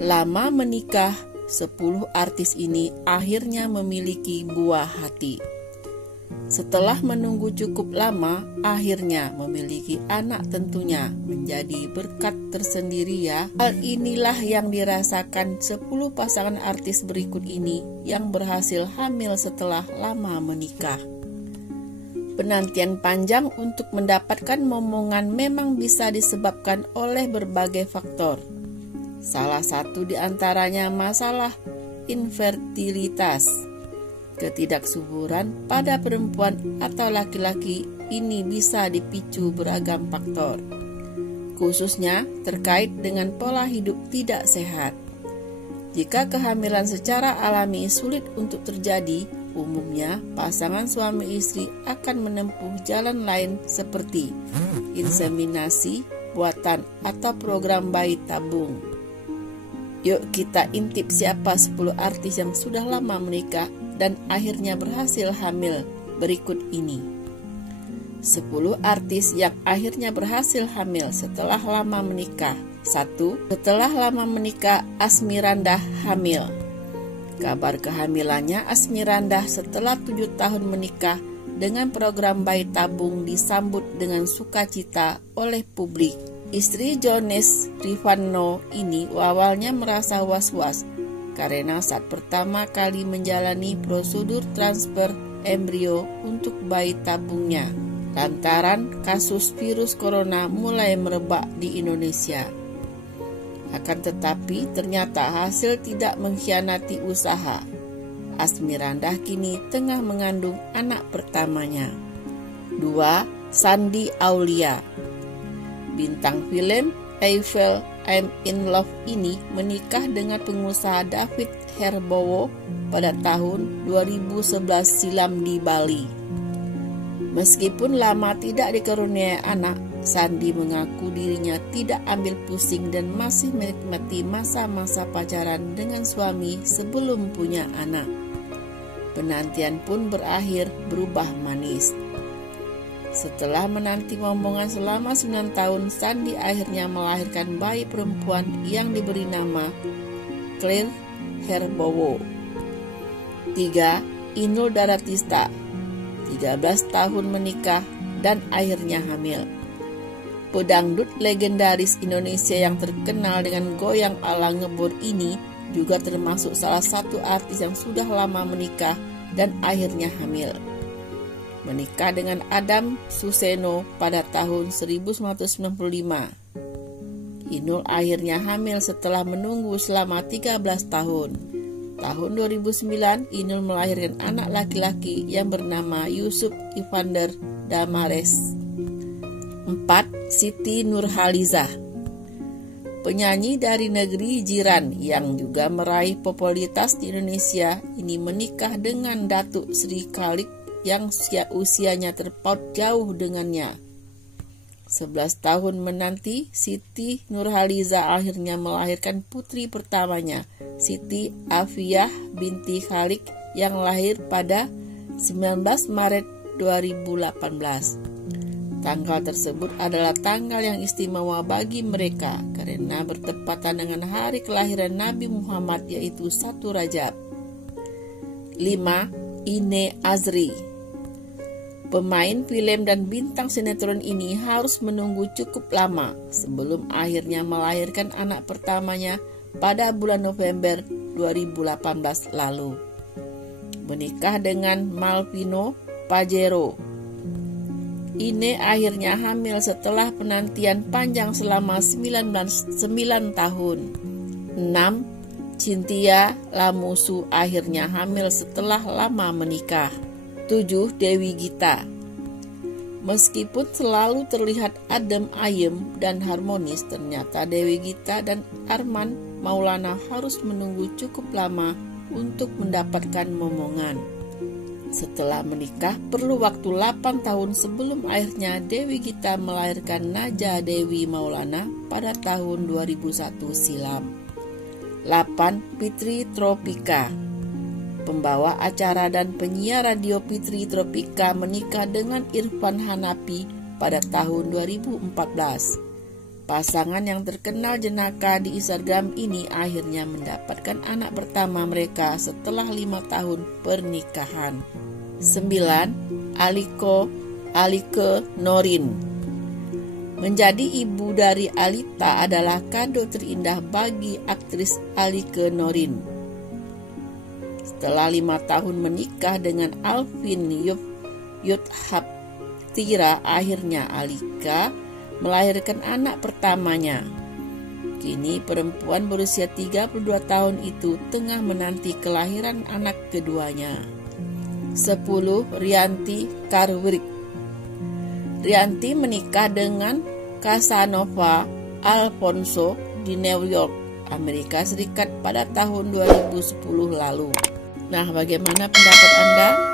Lama menikah, 10 artis ini akhirnya memiliki buah hati. Setelah menunggu cukup lama, akhirnya memiliki anak tentunya menjadi berkat tersendiri ya. Hal inilah yang dirasakan 10 pasangan artis berikut ini yang berhasil hamil setelah lama menikah. Penantian panjang untuk mendapatkan momongan memang bisa disebabkan oleh berbagai faktor. Salah satu di antaranya masalah infertilitas. Ketidaksuburan pada perempuan atau laki-laki ini bisa dipicu beragam faktor, khususnya terkait dengan pola hidup tidak sehat. Jika kehamilan secara alami sulit untuk terjadi, umumnya pasangan suami istri akan menempuh jalan lain seperti inseminasi buatan atau program bayi tabung. Yuk kita intip siapa 10 artis yang sudah lama menikah dan akhirnya berhasil hamil berikut ini. 10 artis yang akhirnya berhasil hamil setelah lama menikah. 1. Setelah lama menikah, Asmirandah hamil. Kabar kehamilannya Asmirandah setelah 7 tahun menikah dengan program bayi tabung disambut dengan sukacita oleh publik. Istri Jones Rivano ini awalnya merasa was-was karena saat pertama kali menjalani prosedur transfer embrio untuk bayi tabungnya lantaran kasus virus corona mulai merebak di Indonesia. Akan tetapi ternyata hasil tidak mengkhianati usaha. Asmirandah kini tengah mengandung anak pertamanya. 2. Shandy Aulia. Bintang film Eiffel I'm in Love ini menikah dengan pengusaha David Herbowo pada tahun 2011 silam di Bali. Meskipun lama tidak dikaruniai anak, Shandy mengaku dirinya tidak ambil pusing dan masih menikmati masa-masa pacaran dengan suami sebelum punya anak. Penantian pun berakhir berubah manis. Setelah menanti momongan selama 9 tahun, Shandy akhirnya melahirkan bayi perempuan yang diberi nama Claire Herbowo. 3. Inul Daratista. 13 tahun menikah dan akhirnya hamil. Pedangdut legendaris Indonesia yang terkenal dengan goyang ala ngebor ini juga termasuk salah satu artis yang sudah lama menikah dan akhirnya hamil. Menikah dengan Adam Suseno pada tahun 1995. Inul akhirnya hamil setelah menunggu selama 13 tahun. Tahun 2009, Inul melahirkan anak laki-laki yang bernama Yusuf Evander Damares. 4. Siti Nurhalizah. Penyanyi dari negeri jiran yang juga meraih popularitas di Indonesia ini menikah dengan Datuk Sri Khalid yang usianya terpaut jauh dengannya. 11 tahun menanti, Siti Nurhalizah akhirnya melahirkan putri pertamanya, Siti Afiyah binti Khalik yang lahir pada 19 Maret 2018. Tanggal tersebut adalah tanggal yang istimewa bagi mereka karena bertepatan dengan hari kelahiran Nabi Muhammad yaitu 1 Rajab. 5. Ine Azri. Pemain film dan bintang sinetron ini harus menunggu cukup lama sebelum akhirnya melahirkan anak pertamanya pada bulan November 2018 lalu. Menikah dengan Malvino Pajero. Ine akhirnya hamil setelah penantian panjang selama 9 tahun. 6. Cynthia Lamusu akhirnya hamil setelah lama menikah. 7. Dewi Gita. Meskipun selalu terlihat adem ayem dan harmonis, ternyata Dewi Gita dan Arman Maulana harus menunggu cukup lama untuk mendapatkan momongan. Setelah menikah, perlu waktu 8 tahun sebelum akhirnya Dewi Gita melahirkan Naja Dewi Maulana pada tahun 2001 silam. 8. Fitri Tropika. Pembawa acara dan penyiar radio Fitri Tropika menikah dengan Irfan Hanafi pada tahun 2014. Pasangan yang terkenal jenaka di Instagram ini akhirnya mendapatkan anak pertama mereka setelah 5 tahun pernikahan. 9. Alike Norin. Menjadi ibu dari Alita adalah kado terindah bagi aktris Alike Norin. Setelah 5 tahun menikah dengan Alvin Yudhapthira, akhirnya Alika melahirkan anak pertamanya. Kini perempuan berusia 32 tahun itu tengah menanti kelahiran anak keduanya. 10. Rianti Karwik. Rianti menikah dengan Casanova Alfonso di New York, Amerika Serikat pada tahun 2010 lalu. Nah, bagaimana pendapat Anda?